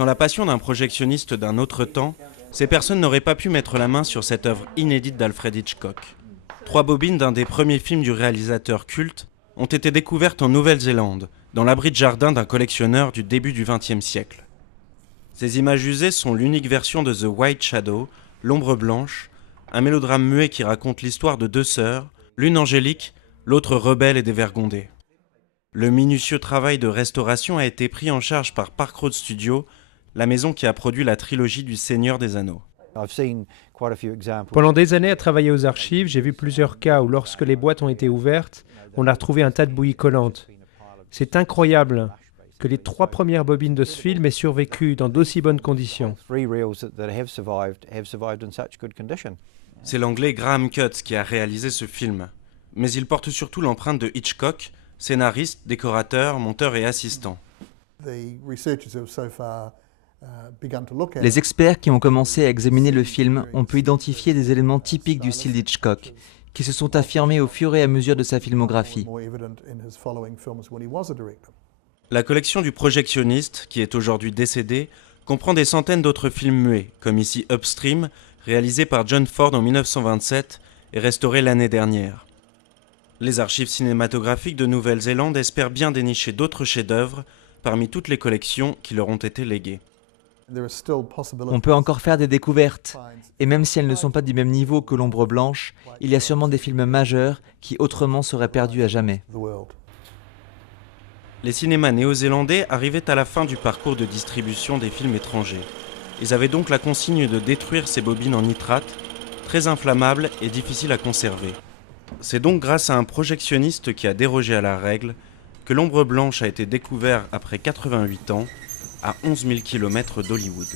Sans la passion d'un projectionniste d'un autre temps, ces personnes n'auraient pas pu mettre la main sur cette œuvre inédite d'Alfred Hitchcock. 3 bobines d'un des premiers films du réalisateur culte ont été découvertes en Nouvelle-Zélande, dans l'abri de jardin d'un collectionneur du début du XXe siècle. Ces images usées sont l'unique version de The White Shadow, l'ombre blanche, un mélodrame muet qui raconte l'histoire de 2 sœurs, l'une angélique, l'autre rebelle et dévergondée. Le minutieux travail de restauration a été pris en charge par Park Road Studios, la maison qui a produit la trilogie du Seigneur des Anneaux. Pendant des années à travailler aux archives, j'ai vu plusieurs cas où lorsque les boîtes ont été ouvertes, on a retrouvé un tas de bouillie collante. C'est incroyable que les 3 premières bobines de ce film aient survécu dans d'aussi bonnes conditions. C'est l'anglais Graham Cutts qui a réalisé ce film. Mais il porte surtout l'empreinte de Hitchcock, scénariste, décorateur, monteur et assistant. Les experts qui ont commencé à examiner le film ont pu identifier des éléments typiques du style d'Hitchcock, qui se sont affirmés au fur et à mesure de sa filmographie. La collection du projectionniste, qui est aujourd'hui décédé, comprend des centaines d'autres films muets, comme ici Upstream, réalisé par John Ford en 1927 et restauré l'année dernière. Les archives cinématographiques de Nouvelle-Zélande espèrent bien dénicher d'autres chefs-d'œuvre parmi toutes les collections qui leur ont été léguées. On peut encore faire des découvertes, et même si elles ne sont pas du même niveau que l'ombre blanche, il y a sûrement des films majeurs qui autrement seraient perdus à jamais. Les cinémas néo-zélandais arrivaient à la fin du parcours de distribution des films étrangers. Ils avaient donc la consigne de détruire ces bobines en nitrate, très inflammables et difficiles à conserver. C'est donc grâce à un projectionniste qui a dérogé à la règle que l'ombre blanche a été découvert après 88 ans à 11 000 km d'Hollywood.